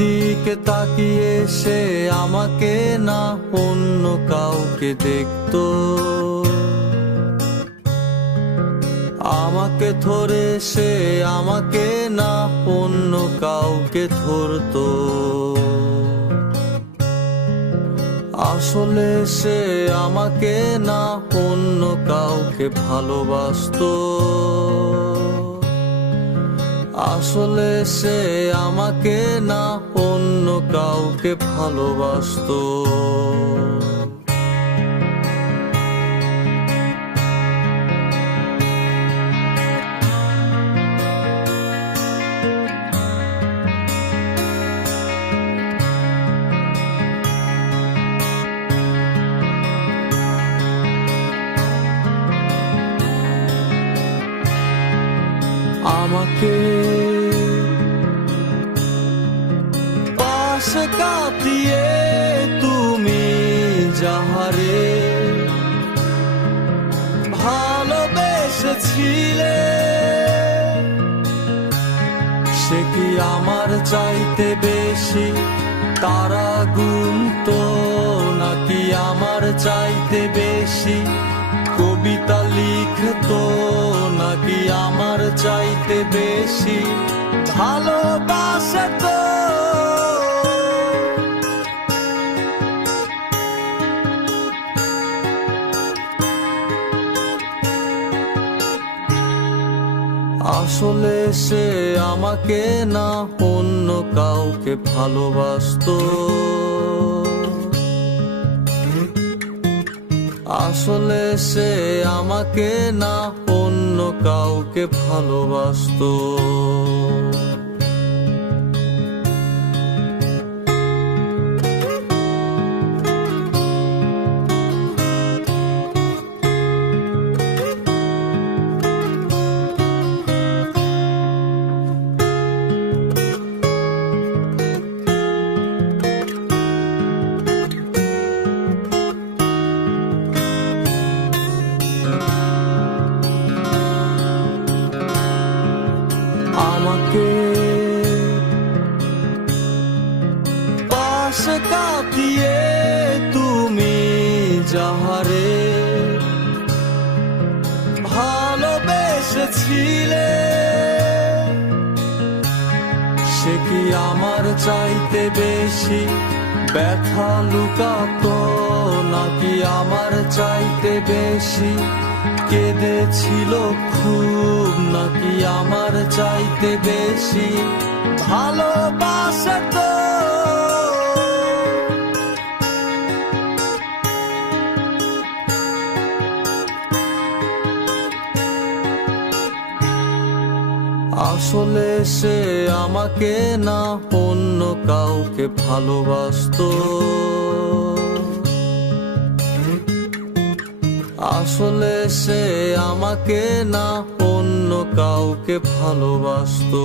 দিকে তাকিয়ে সে আমাকে না অন্য কাউকে দেখতো, আমাকে ধরে সে আমাকে না অন্য কাউকে ধরতো। আসলে সে আমাকে না অন্য কাউকে ভালোবাসতো, আসলে সে আমাকে না অন্য কাউকে ভালোবাসতো। আমাকে পাশে কাটিয়ে তুমি যাহারে ভালোবেসেছিলে, সে কি আমার চাইতে বেশি তারা গুনতো, নাকি আমার চাইতে বেশি কবিতা লিখতো, নাকি আমার চাইতে বেশি ভালোবাসতো। আসলে সে আমাকে না অন্য কাউকে ভালোবাসতো, আসলে সে আমাকে না অন্য কাউকে ভালোবাসতো। আমাকে পাশে কাটিয়ে তুমি যাহারে ভালোবেসেছিলে, সে কি আমার চাইতে বেশি ব্যথা লুকাতো, নাকি আমার চাইতে বেশি কেঁদেছিল খুব, নাকি আমার চাইতে বেশি ভালোবাসতো। আসলে সে আমাকে না অন্য কাউকে ভালোবাসতো, আসলে সে আমাকে না অন্য কাউকে ভালোবাসতো।